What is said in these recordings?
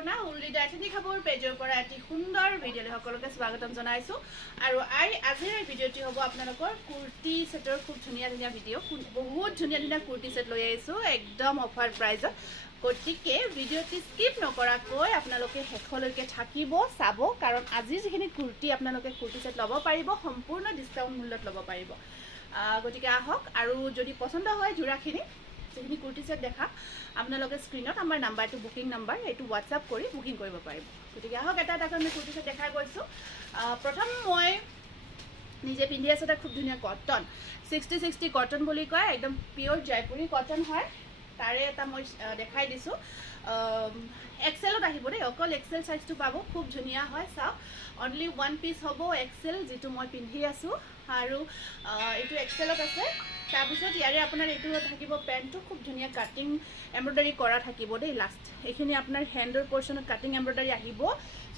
দৰ্পণা উল্লি ডাইটেনিক খাবৰ পেজৰ পৰা এটি সুন্দৰ ভিডিঅ'লৈ সকলোকে স্বাগতম জনাইছোঁ আৰু আজিৰ এই ভিডিঅ'টি হ'ব আপোনালোকৰ কুৰ্তি সেটৰ খুব ধুনীয়া ধুনীয়া ভিডিঅ' বহুত ধুনীয়া ধুনীয়া কুৰ্তি সেট লৈ আহিছোঁ একদম অফাৰ প্ৰাইজত গতিকে ভিডিঅ'টি স্কিপ নকৰাকৈ আপোনালোকে শেষলৈকে থাকিব চাব কাৰণ আজি যিখিনি কুৰ্তি আপোনালোকে কুৰ্তি সেট ল'ব পাৰিব সম্পূৰ্ণ ডিসকাউন্ট মূল্যত ল'ব পাৰিব গতিকে আহক আৰু যদি পছন্দ হয় জোৰাখিনি যিখিনি কুৰ্তি সেট দেখা আপোনালোকে স্ক্ৰীনত আমাৰ নাম্বাৰটো বুকিং নাম্বাৰ এইটো হোৱাটছআপ কৰি বুকিং কৰিব পাৰিব গতিকে আহক এটা এটা আমি কুৰ্তি সেট দেখাই গৈছোঁ প্ৰথম মই নিজে পিন্ধি আছোঁ এটা খুব ধুনীয়া কটন 60 কটন বুলি কয় একদম পিওৰ জয়পুৰী কটন হয় তাৰে এটা মই দেখাই দিছোঁ এক্সেলত আহিব দেই অকল এক্সেল সাইজটো পাব খুব ধুনীয়া হয় চাওক অনলি ওৱান পিচ হ'ব এক্সেল যেটো মই পিন্ধি আছোঁ আৰু এইটো এক্সেলত আছে তাৰপিছত ইয়াৰে আপোনাৰ এইটো থাকিব পেণ্টটো খুব ধুনীয়া কাটিং এমব্ৰইডাৰী কৰা থাকিব দেই লাষ্ট এইখিনি আপোনাৰ হেণ্ডৰ পৰ্চনত কাটিং এমব্ৰইডাৰী আহিব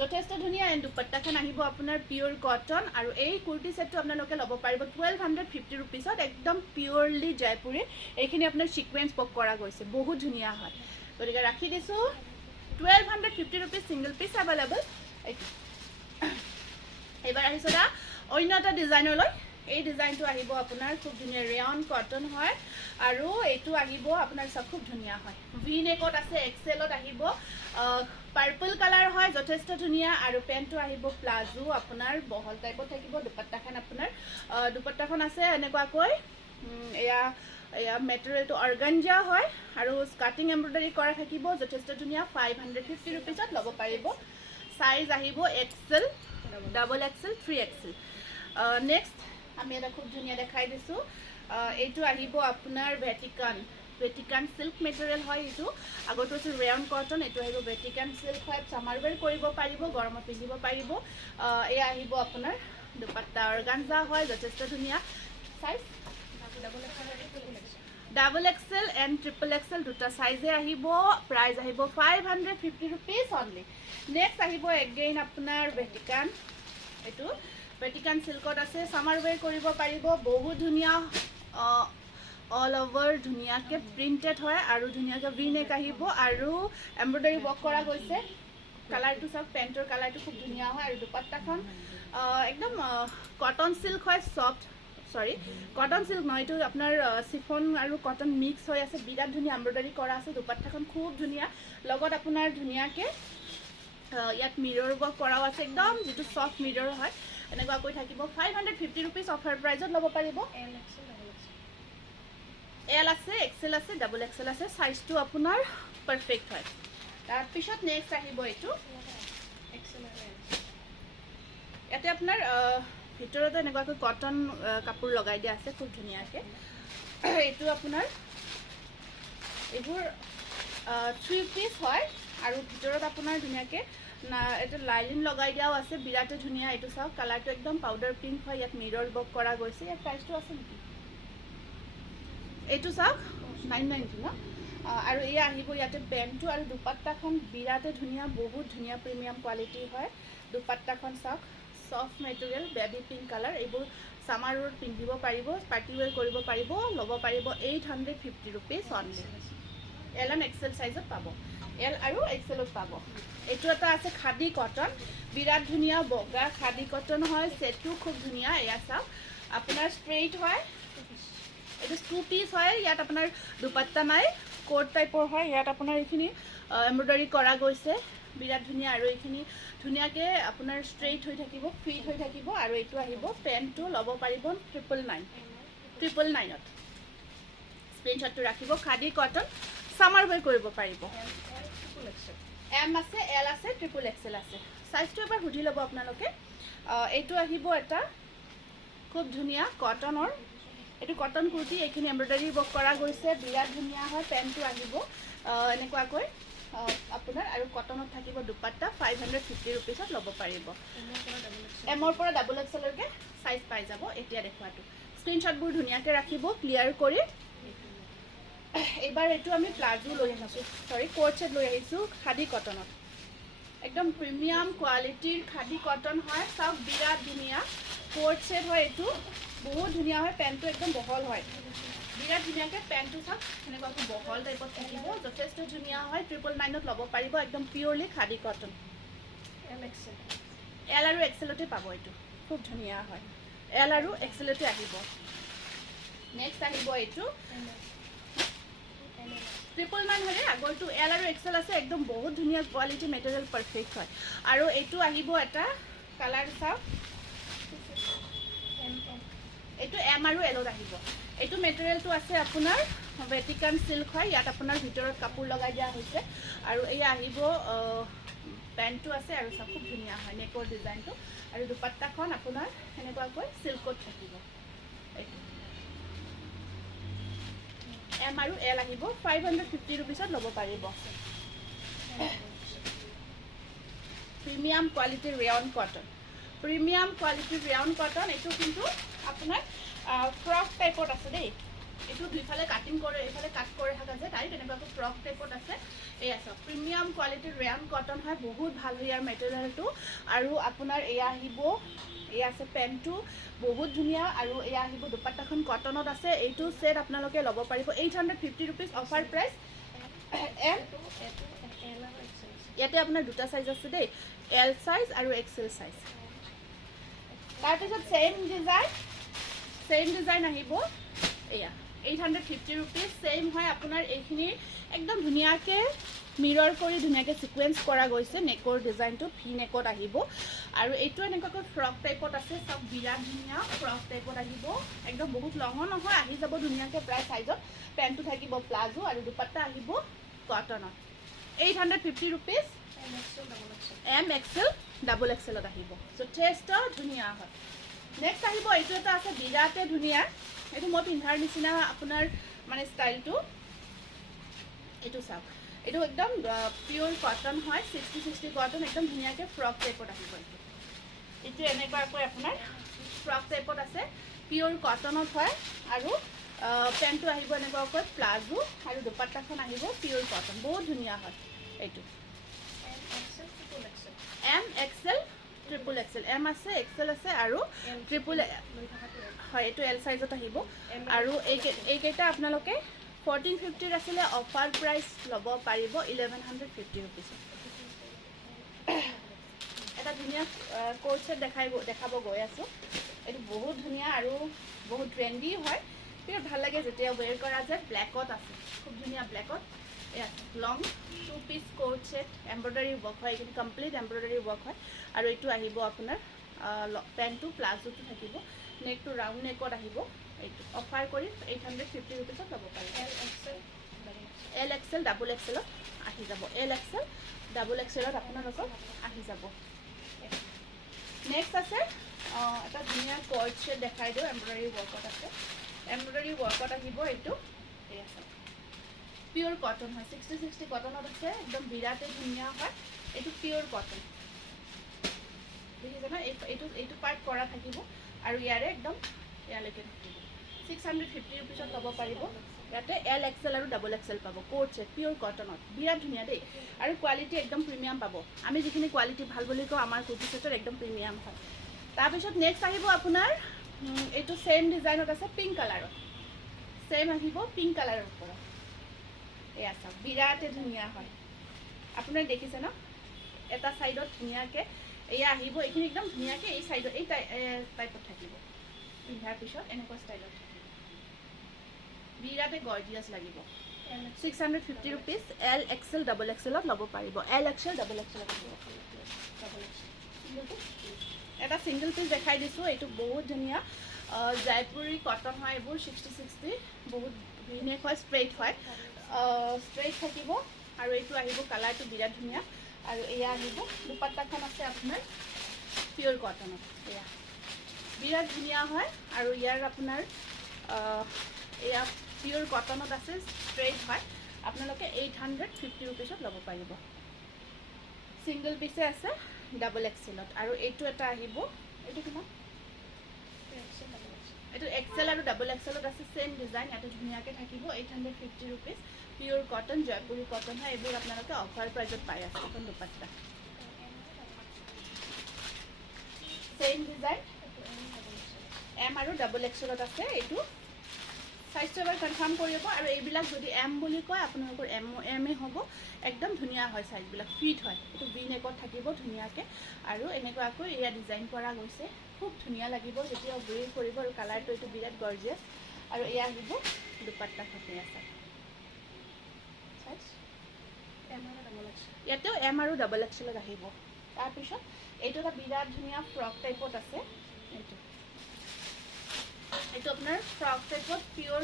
যথেষ্ট ধুনীয়া এণ্ড দুপাট্টাখন আহিব আপোনাৰ পিওৰ কটন আৰু এই কুৰ্তি সেটটো আপোনালোকে ল'ব পাৰিব 1250 ৰুপিছত একদম পিওৰলি জয়পুৰী এইখিনি আপোনাৰ সিকুৱেন্স পক কৰা গৈছে বহুত ধুনীয়া হয় গতিকে ৰাখি দিছোঁ 1250 ৰুপিছ সিংগল পিচ এভেইলেবল এবাৰ আহিছে দা অন্য এটা ডিজাইনলৈ এই ডিজাইনটো আহিব আপোনাৰ খুব ধুনীয়া ৰেয়ন কটন হয় আৰু এইটো আহিব আপোনাৰ সব খুব ধুনীয়া হয় ভি নেকত আছে এক্সেলত আহিব পাৰ্পল কালাৰ হয় যথেষ্ট ধুনীয়া আৰু পেণ্টটো আহিব প্লাজো আপোনাৰ বহল টাইপত থাকিব দুপাট্টাখন আপোনাৰ দুপাট্টাখন আছে এনেকুৱাকৈ এয়া মেটেৰিয়েলটো অৰ্গানজা হয় আৰু কাটিং এমব্ৰইডাৰী কৰা থাকিব যথেষ্ট ধুনীয়া 550 ৰুপিছত ল'ব পাৰিব সাইজ আহিব XL double XL 3 XL next আমি এটা খুব ধুনীয়া দেখাই দিছোঁ এইটো আহিব আপোনাৰ ভেটিকান সিল্ক মেটেৰিয়েল হয় এইটো আগতো আছে ৰেয়ন কটন এইটো আহিব ভেটিকান সিল্ক হয় সামাৰ ওৱেৰ কৰিব পাৰিব গৰমত পিন্ধিব পাৰিব এয়া আহিব আপোনাৰ দুপাট্টা অৰ্গানজা হয় যথেষ্ট ধুনীয়া size double XL and triple XL দুটা সাইজে আহিব প্ৰাইস আহিব 550 ৰুপিছ অনলি নেক্সট আহিব এগেইন আপোনাৰ ভেটিকান এইটো ভেটিকান সিল্কত আছে সামাৰ ওৱেৰ কৰিব পাৰিব বহুত ধুনীয়া অল ওভাৰ ধুনীয়াকৈ প্ৰিন্টেড হয় আৰু ধুনীয়াকৈ ভি নেক আহিব আৰু এমব্ৰইডাৰী ৱৰ্ক কৰা গৈছে কালাৰটো সব পেণ্টৰ কালাৰটো খুব ধুনীয়া হয় আৰু দুপাট্টাখন একদম কটন সিল্ক হয় সফট সৰি কটন সিল্ক নহয় এইটো আপোনাৰ চিফন আৰু কটন মিক্স হৈ আছে বিৰাট ধুনীয়া এমব্ৰইডাৰী কৰা আছে দুপাট্টাখন খুব ধুনীয়া লগত আপোনাৰ ধুনীয়াকৈ ইয়াত মিৰৰ ৱৰ্ক কৰাও আছে একদম যেটো সফট মিৰৰ হয় এনেকুৱাকৈ থাকিব 550 ৰুপিছ অফাৰ প্ৰাইজত ল'ব পাৰিব এল আছে এক্সেল আছে ডাবল এক্সেল আছে সাইজটো আপোনাৰ পাৰফেক্ট হয় তাৰপিছত নেক্সট আহিব এইটো ইয়াতে আপোনাৰ ভিতৰতে এনেকুৱাকৈ কটন কাপোৰ লগাই দিয়া আছে খুব ধুনীয়াকৈ এইটো আপোনাৰ এইবোৰ 3 পিচ হয় আৰু ভিতৰত আপোনাৰ ধুনীয়াকৈ এটা লাইলিন লগাই দিয়াও আছে বিৰাটে ধুনীয়া এইটো চাওক কালাৰটো একদম পাউডাৰ পিংক হয় ইয়াত মিৰৰ ৱৰ্ক কৰা গৈছে ইয়াত প্ৰাইচটো আছে নেকি এইটো চাওক 990 ন আৰু এই আহিব ইয়াতে পেণ্টটো আৰু দুপাট্টাখন বিৰাটে ধুনীয়া বহুত ধুনীয়া প্ৰিমিয়াম কোৱালিটি হয় দুপাট্টাখন চাওক soft material baby pink colour এইবোৰ সামাৰত পিন্ধিব পাৰিব পাৰ্টি ওৱেৰ কৰিব পাৰিব ল'ব পাৰিব 850 rupees only L and XL সাইজত পাব এল আৰু এক্সেলত পাব এইটো এটা আছে খাদী কটন বিৰাট ধুনীয়া বগা খাদী কটন হয় সেটটো খুব ধুনীয়া এয়া চাওক আপোনাৰ ষ্ট্ৰেইট হয় এইটো 2 পিচ হয় ইয়াত আপোনাৰ দুপাট্টা নাই কোট টাইপৰ হয় ইয়াত আপোনাৰ এইখিনি এমব্ৰইডাৰী কৰা গৈছে বিৰাট ধুনীয়া আৰু এইখিনি ধুনীয়াকৈ আপোনাৰ ষ্ট্ৰেইট হৈ থাকিব ফিট হৈ থাকিব আৰু এইটো আহিব পেণ্টটো ল'ব পাৰিব 999ত স্ক্ৰীনশ্বটটো ৰাখিব খাদী কটন সামাৰ ওৱেৰ কৰিব পাৰিব এম আছে এল আছে ট্ৰিপল এক্সেল আছে সাইজটো এবাৰ সুধি ল'ব আপোনালোকে এইটো আহিব এটা খুব ধুনীয়া কটনৰ এইটো কটন কুৰ্তি এইখিনি এমব্ৰইডাৰী ৱৰ্ক কৰা গৈছে বিৰাট ধুনীয়া হয় পেণ্টটো আহিব এনেকুৱাকৈ আপোনাৰ আৰু কটনত থাকিব দুপাট্টা 550 ৰুপিছত ল'ব পাৰিব এমৰ পৰা ডাবল এক্সেললৈকে সাইজ পাই যাব এতিয়া দেখুৱাটো স্ক্ৰীনশ্বটবোৰ ধুনীয়াকৈ ৰাখিব ক্লিয়াৰ কৰি এবাৰ এইটো আমি প্লাজো লৈ আহিছোঁ সৰি কোট সেট লৈ আহিছোঁ খাদী কটনত একদম প্ৰিমিয়াম কোৱালিটিৰ খাদী কটন হয় চাওক বিৰাট ধুনীয়া কোট সেট হয় এইটো বহুত ধুনীয়া হয় পেণ্টটো একদম বহল হয় বিৰাট ধুনীয়াকৈ পেণ্টটো চাওক সেনেকুৱাকৈ বহল টাইপত থাকিব যথেষ্ট ধুনীয়া হয় 999ত ল'ব পাৰিব একদম পিয়ৰলি খাদী কটন এল আৰু এক্সেলতে পাব এইটো খুব ধুনীয়া হয় এল আৰু এক্সেলতে আহিব নেক্সট আহিব এইটো 999 হলে আগৰটো এল আৰু এক্সেল আছে একদম বহুত ধুনীয়া কোৱালিটি মেটেৰিয়েল পাৰফেক্ট হয় আৰু এইটো আহিব এটা কালাৰ চাওক এইটো এম আৰু এলত আহিব এইটো মেটেৰিয়েলটো আছে আপোনাৰ ভেটিকান সিল্ক হয় ইয়াত আপোনাৰ ভিতৰত কাপোৰ লগাই দিয়া হৈছে আৰু এই আহিব পেণ্টটো আছে আৰু সব খুব ধুনীয়া হয় নেকৰ ডিজাইনটো আৰু দুপাট্টাখন আপোনাৰ সেনেকুৱাকৈ সিল্কত থাকিব এইটো এম আৰু এল আহিব 550 रुपीसত ল'ব পাৰিব প্ৰিমিয়াম কোৱালিটিৰ ৰেয়ন কটন প্ৰিমিয়াম কোৱালিটিৰ ৰেয়ন কটন এইটো কিন্তু আপোনাৰ ফ্ৰক টাইপত আছে দেই এইটো দুইফালে কাটিং কৰে এইফালে কাট কৰি থকা যে তাই তেনেকুৱাকৈ ফ্ৰক টাইপত আছে এই আছে প্ৰিমিয়াম কোৱালিটিৰ ৰেয়ন কটন হয় বহুত ভাল হয় ইয়াৰ মেটেৰিয়েলটো আৰু আপোনাৰ এয়া আহিব এয়া আছে পেণ্টটো বহুত ধুনীয়া আৰু এয়া আহিব দুপাট্টাখন কটনত আছে এইটো সেট আপোনালোকে ল'ব পাৰিব 850 रुपीस অফাৰ প্ৰাইচ এম ইয়াতে আপোনাৰ দুটা সাইজ আছে দেই এল সাইজ আৰু এক্সেল সাইজ তাৰপিছত সেম ডিজাইন আহিব এয়া 850 रुपीस সেম হয় আপোনাৰ এইখিনি একদম ধুনীয়াকৈ মিৰৰ কৰি ধুনীয়াকৈ সিকুৱেন্স কৰা গৈছে নেকৰ ডিজাইনটো ভি নেকত আহিব আৰু এইটো এনেকুৱাকৈ ফ্ৰক টাইপত আছে সব বিৰাট ধুনীয়া ফ্ৰক টাইপত আহিব একদম বহুত লঙো নহয় আহি যাব ধুনীয়াকৈ প্ৰায় সাইজত পেণ্টটো থাকিব প্লাজো আৰু দুপাট্টা আহিব কটনত 850 रुपीस এম এক্সেল ডাবল এক্সেলত আহিব যথেষ্ট ধুনীয়া হয় নেক্সট আহিব এইটো এটা আছে বিৰাটে ধুনীয়া এইটো মই পিন্ধাৰ নিচিনা আপোনাৰ মানে ষ্টাইলটো এইটো চাওক এইটো একদম পিওৰ কটন হয় 60 কটন একদম ধুনীয়াকৈ ফ্ৰক টাইপত আহিব এইটো এনেকুৱাকৈ আপোনাৰ ফ্ৰক টাইপত আছে পিওৰ কটনত হয় আৰু পেণ্টটো আহিব এনেকুৱাকৈ প্লাজো আৰু দুপাট্টাখন আহিব পিওৰ কটন বহুত ধুনীয়া হয় এইটো M XL triple XL M আছে এক্সেল আছে আৰু ট্ৰিপল হয় এইটো এল সাইজত আহিব আৰু এইকেইটা আপোনালোকে 1450 আছিলে অফাৰ প্ৰাইস ল'ব পাৰিব 1150 रुपीस এটা ধুনীয়া কোট সেট দেখাব গৈ আছো এইটো বহুত ধুনীয়া আৰু বহুত ট্ৰেন্ডি হয় বিৰাট ভাল লাগে যেতিয়া ওৱেৰ কৰা যায় ব্ল্যাকত আছে খুব ধুনীয়া ব্ল্যাকত এয়া long 2 piece coat set embroidery work হয় কিন্তু কমপ্লিট এমব্ৰয়ডাৰী ওয়াৰ্ক হয় আৰু এইটো আহিব আপোনাৰ পেণ্টটো প্লাজোটো থাকিব নেকটো ৰাউণ্ড নেকত আহিব এইটো অফাৰ কৰি 850 रुपीसত ল'ব পাৰিব এল এক্সেল ডাবল এক্সেলত আহি যাব এল এক্সেল ডাবল এক্সেলত আপোনালোকৰ আহি যাব নেক্সট আছে এটা ধুনীয়া কোট সেট দেখাই দিও এমব্ৰয়ডাৰী ওয়াৰ্কত আছে এমব্ৰয়ডাৰী ওয়াৰ্কত আহিব এইটো এয়া পিওৰ কটন হয় 60 কটনত আছে একদম বিৰাটে ধুনীয়া হয় এইটো পিওৰ কটন দেখিছে না এইটো পাৰ্ট কৰা থাকিব আৰু ইয়াৰে একদম ইয়ালৈকে থাকিব 650 रुपीसত ল'ব পাৰিব ইয়াতে এল এক্সেল আৰু ডাবল এক্সেল পাব কোট সেট পিওৰ কটনত বিৰাট ধুনীয়া দেই আৰু কোৱালিটি একদম প্ৰিমিয়াম পাব আমি যিখিনি কোৱালিটি ভাল বুলি কওঁ আমাৰ কুৰ্তি সেটৰ একদম প্ৰিমিয়াম হয় তাৰপিছত নেক্সট আহিব আপোনাৰ এইটো সেম ডিজাইনত আছে পিংক কালাৰত সেম আহিব পিংক কালাৰৰ ওপৰত এয়া চাওক বিৰাটে ধুনীয়া হয় আপোনাৰ দেখিছে ন এটা সাইডত ধুনীয়াকৈ এয়া আহিব এইখিনি একদম ধুনীয়াকৈ এই সাইডত এই টাইপত থাকিব পিন্ধাৰ পিছত এনেকুৱা ষ্টাইলত বিৰাটে গৰ্জিয়াছ লাগিব 650 रुपीस এল এক্সেল ডাবল এক্সেলত ল'ব পাৰিব এল এক্সেল ডাবল এক্সেলত এটা সিঙ্গল পিস দেখাই দিছোঁ এইটো বহুত ধুনীয়া জয়পুৰী কটন হয় এইবোৰ 60 বহুত ধুনীয়া হয় ষ্ট্ৰেইট হয় ষ্ট্ৰেইট থাকিব আৰু এইটো আহিব কালাৰটো বিৰাট ধুনীয়া আৰু এয়া আহিব দুপাট্টাখন আছে আপোনাৰ পিওৰ কটনত এয়া বিৰাট ধুনীয়া হয় আৰু ইয়াৰ আপোনাৰ এয়া পিওৰ কটনত আছে ষ্ট্ৰেইট হয় আপোনালোকে 850 रुपीसত ল'ব পাৰিব সিঙ্গল পিসে আছে ডাবল এক্সেলত আৰু এইটো এটা আহিব এইটো কিমান এইটো এক্সেল আৰু ডাবল এক্সেলত আছে সেম ডিজাইন ইয়াতে ধুনীয়াকৈ থাকিব 850 rupees pure cotton Jaipuri cotton হয় এইবোৰ আপোনালোকে অফাৰ প্ৰাইজত পাই আছে এখন দুপাট্টা সেম ডিজাইন এম আৰু ডাবল এক্সেলত আছে এইটো সাইজটো এবাৰ কনফাৰ্ম কৰিব আৰু এইবিলাক যদি এম বুলি কয় আপোনালোকৰ এম এ হ'ব একদম ধুনীয়া হয় সাইজবিলাক ফিট হয় এইটো ভি নেকত থাকিব ধুনীয়াকৈ আৰু এনেকুৱাকৈ এয়া ডিজাইন কৰা গৈছে খুব ধুনীয়া লাগিব যেতিয়া ৱেৰ কৰিব আৰু কালাৰটো এইটো বিৰাট গৰ্জিয়াছ আৰু এয়া আহিব দুপাট্টা খতি আছে সাইজ ইয়াতেও এম আৰু ডাবল এক্সেলত আহিব তাৰপিছত এইটো এটা বিৰাট ধুনীয়া ফ্ৰক টাইপত আছে এইটো আপোনাৰ ফ্ৰক টাইপত পিয়ৰ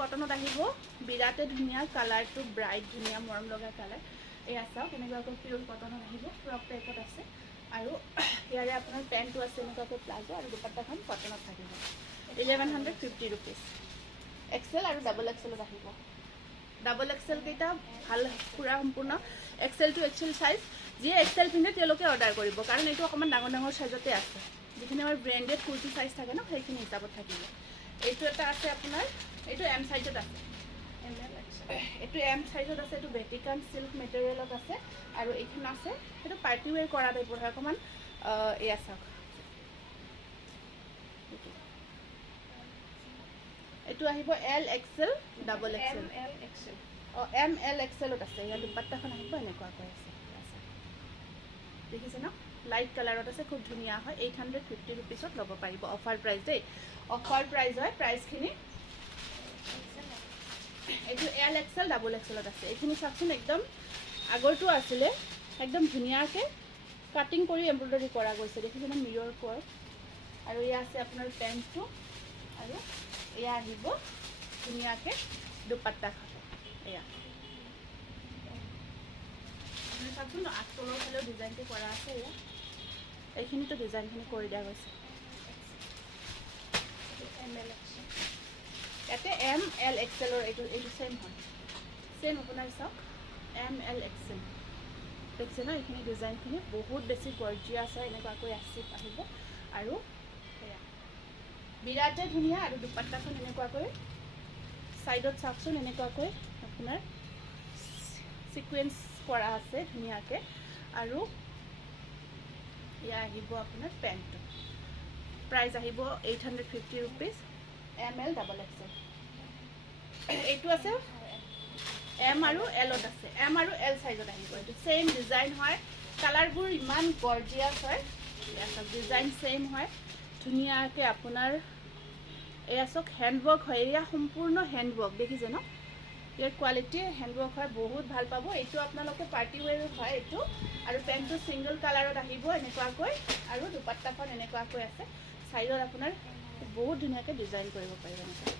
কটনত আহিব বিৰাটে ধুনীয়া কালাৰটো ব্ৰাইট ধুনীয়া মৰম লগা কালাৰ এয়া চাওক এনেকুৱাকৈ পিয়ৰ কটনত আহিব ফ্ৰক টাইপত আছে আৰু ইয়াৰে আপোনাৰ পেণ্টটো আছে এনেকুৱাকৈ প্লাজো আৰু দুপাট্টাখন কটনত থাকিব 1150 ৰুপিজ এক্সেল আৰু ডাবল এক্সেলত আহিব ডাবল এক্সেল কেইটা ভাল পুৰা সম্পূৰ্ণ এক্সেল টু এক্সেল সাইজ যিয়ে এক্সেল পিন্ধে তেওঁলোকে অৰ্ডাৰ কৰিব কাৰণ এইটো অকণমান ডাঙৰ সাইজতে আছে যিখিনি আমাৰ ব্ৰেণ্ডেড কুৰ্তি সাইজ থাকে ন সেইখিনি হিচাপত থাকিব এইটো এটা আছে আপোনাৰ এইটো এম সাইজত আছে এইটো এম সাইজত আছে এইটো ভেটিকান সিল্ক মেটেৰিয়েলত আছে আৰু এইখন আছে সেইটো পাৰ্টি ৱেৰ কৰা টাইপৰ হয় অকণমান এয়া চাওক এইটো আহিব L XL double XL M L এক্সেলত আছে ইয়াৰ দুপাট্টাখন আহিব এনেকুৱাকৈ আছে দেখিছে ন লাইট কালাৰত আছে খুব ধুনীয়া হয় 850 ৰুপিছত ল'ব পাৰিব অফাৰ প্ৰাইচ দেই অফাৰ প্ৰাইচ হয় প্ৰাইচখিনি এইটো এল এক্সেল ডাবল এক্সেলত আছে এইখিনি চাওকচোন একদম আগৰটো আছিলে একদম ধুনীয়াকৈ কাটিং কৰি এম্ব্ৰইডাৰী কৰা গৈছে দেখিছেনে মিৰৰ ৱৰ্ক আৰু এয়া আছে আপোনাৰ পেণ্টটো আৰু এয়া আহিব ধুনীয়াকৈ দুপাট্টাখন এয়া চাওকচোন আগতলৰ ফালেও ডিজাইনটো কৰা আছে এয়া এইখিনিতো ডিজাইনখিনি কৰি দিয়া গৈছে ইয়াতে এম এল এক্সেলৰ এইটো ছেইম হয় ছেইম আপোনাৰ চাওক এম এল এক্সেল দেখিছে ন এইখিনি ডিজাইনখিনি বহুত বেছি গৰ্জিয়াছ হয় এনেকুৱাকৈ আহিব আৰু সেয়া বিৰাটে ধুনীয়া আৰু দুপাট্টাখন এনেকুৱাকৈ ছাইডত চাওকচোন এনেকুৱাকৈ আপোনাৰ সিকুৱেন্স কৰা আছে ধুনীয়াকৈ আৰু এয়া আহিব আপোনাৰ পেণ্টটো প্ৰাইচ আহিব 850 rupees M L double XL এইটো আছে এম আৰু এলত আছে এম আৰু এল সাইজত আহিব এইটো ছেইম ডিজাইন হয় কালাৰবোৰ ইমান গৰ্জিয়াছ হয় এয়া চাওক ডিজাইন ছেইম হয় ধুনীয়াকৈ আপোনাৰ এয়া চাওক হেণ্ডৱৰ্ক হয় এয়া সম্পূৰ্ণ হেণ্ডৱৰ্ক দেখিছে ন ইয়াৰ কোৱালিটি হেণ্ডৱৰ্ক হয় বহুত ভাল পাব এইটো আপোনালোকে পাৰ্টি ৱেৰ হয় এইটো আৰু পেণ্টটো ছিংগল কালাৰত আহিব এনেকুৱাকৈ আৰু দুপাট্টাখন এনেকুৱাকৈ আছে চাইডত আপোনাৰ বহুত ধুনীয়াকৈ ডিজাইন কৰিব পাৰিব এনেকৈ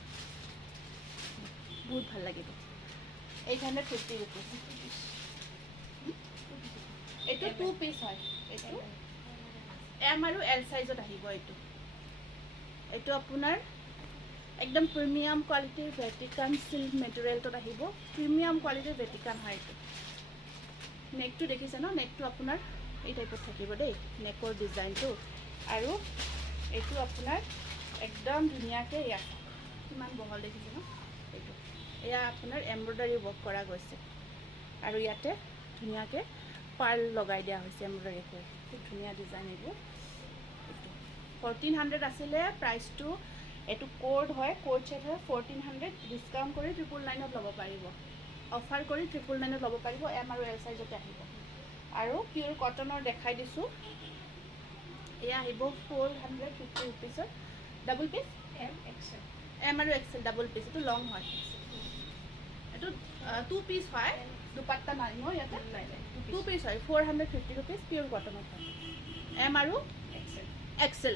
বহুত ভাল লাগিব 850 ৰুপিজ এইটো 2 পিচ হয় এইটো এম আৰু এল সাইজত আহিব এইটো আপোনাৰ একদম প্ৰিমিয়াম কোৱালিটিৰ ভেটিকান সিল্ক মেটেৰিয়েলটোত আহিব প্ৰিমিয়াম কোৱালিটিৰ ভেটিকান হয় এইটো নেকটো দেখিছে ন নেকটো আপোনাৰ এই টাইপত থাকিব দেই নেকৰ ডিজাইনটো আৰু এইটো আপোনাৰ একদম ধুনীয়াকৈ এয়া কিমান বহল দেখিছে ন এইটো এয়া আপোনাৰ এম্ব্ৰইডাৰী ৱৰ্ক কৰা গৈছে আৰু ইয়াতে ধুনীয়াকৈ পাৰ্ল লগাই দিয়া হৈছে এম্ব্ৰইডাৰী কৰি খুব ধুনীয়া ডিজাইন এইবোৰ 1400 আছিলে প্ৰাইচটো এইটো কোড হয় কোড ছেট হয় 1400 ডিছকাউণ্ট কৰি 999ত ল'ব পাৰিব অফাৰ কৰি 999ত ল'ব পাৰিব এম আৰু এল সাইজতে আহিব আৰু পিয়ৰ কটনৰ দেখাই দিছোঁ এয়া আহিব 450 ৰুপিছত ডাবল পিচ এম আৰু এক্সেল ডাবল পিচ এইটো লং হয় এইটো 2 পিচ হয় দুপাট্টা নাই ন ইয়াতে 2 পিচ হয় 450 ৰুপিজ পিয়ৰ কটনত হয় এম আৰু এক্সেল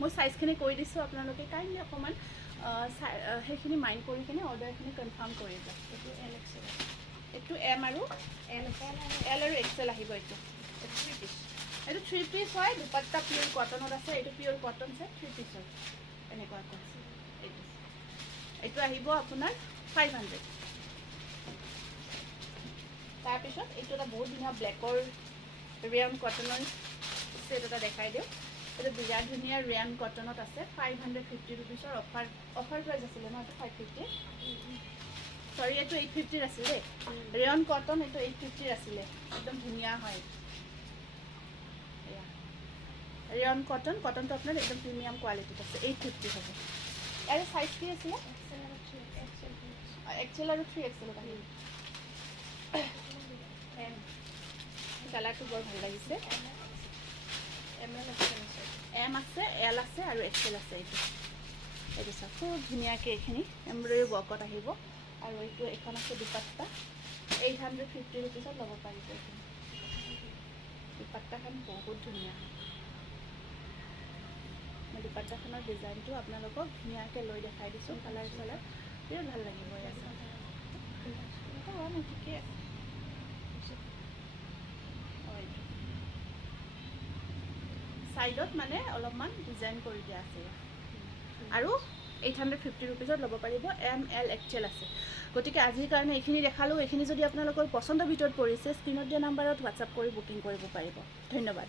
মই সাইজখিনি কৈ দিছোঁ আপোনালোকে কাইণ্ডলি অকণমান সেইখিনি মাইণ্ড কৰি কিনে অৰ্ডাৰখিনি কনফাৰ্ম কৰি দিয়ক এইটো এম আৰু এল আৰু এক্সেল আহিব এইটো 3 পিচ এইটো 3 পিচ হয় দুপাট্টা পিয়ৰ কটনত আছে এইটো পিয়ৰ কটন আছে 3 পিচ হয় এনেকুৱাকৈ এইটো আহিব আপোনাৰ 500 তাৰপিছত এইটো এটা বহুত ধুনীয়া ব্লেকৰ ৰেয়ন কটনৰ ছেট এটা দেখাই দিওঁ এইটো বিৰাট ধুনীয়া ৰেয়ন কটনত আছে 550 ৰুপিজৰ অফাৰ প্ৰাইচ আছিলে ন এইটো 550 সৰি এইটো 850 আছিলে ৰেয়ন কটন এইটো 850 আছিলে একদম ধুনীয়া হয় এয়া ৰেয়ন কটন, কটনটো আপোনাৰ একদম প্ৰিমিয়াম কোৱালিটিত আছে। 850 হ'ব। ইয়াৰে চাইজ কি আছিলে? এক্সেল আৰু 3XL আহিব। কালাৰটো বৰ ভাল লাগিছে। এম আছে, এল আছে আৰু XL আছে। এইটো চাওক, খুব ধুনীয়াকৈ এইখিনি এমব্ৰইডাৰী ৱৰ্কত আহিব। আৰু এইখন আছে দুপাট্টা, 850 ৰুপিছত ল'ব পাৰিব। এইখিনি দুপাট্টাখন বহুত ধুনীয়া। মই দুপাট্টাখনৰ ডিজাইনটো আপোনালোকক ধুনীয়াকৈ লৈ দেখাই দিছোঁ। কালাৰ চালাৰ বিৰাট ভাল লাগিব। ঠিকে আছে। ছাইডত মানে অলপমান ডিজাইন কৰি দিয়া আছে আৰু 850 ৰুপিজত ল'ব পাৰিব। এম এল XL আছে। গতিকে আজিৰ কাৰণে এইখিনি দেখালোঁ। এইখিনি যদি আপোনালোকৰ পচন্দৰ ভিতৰত পৰিছে, স্ক্ৰীণত দিয়া নাম্বাৰত হোৱাটছআপ কৰি বুকিং কৰিব পাৰিব। ধন্যবাদ।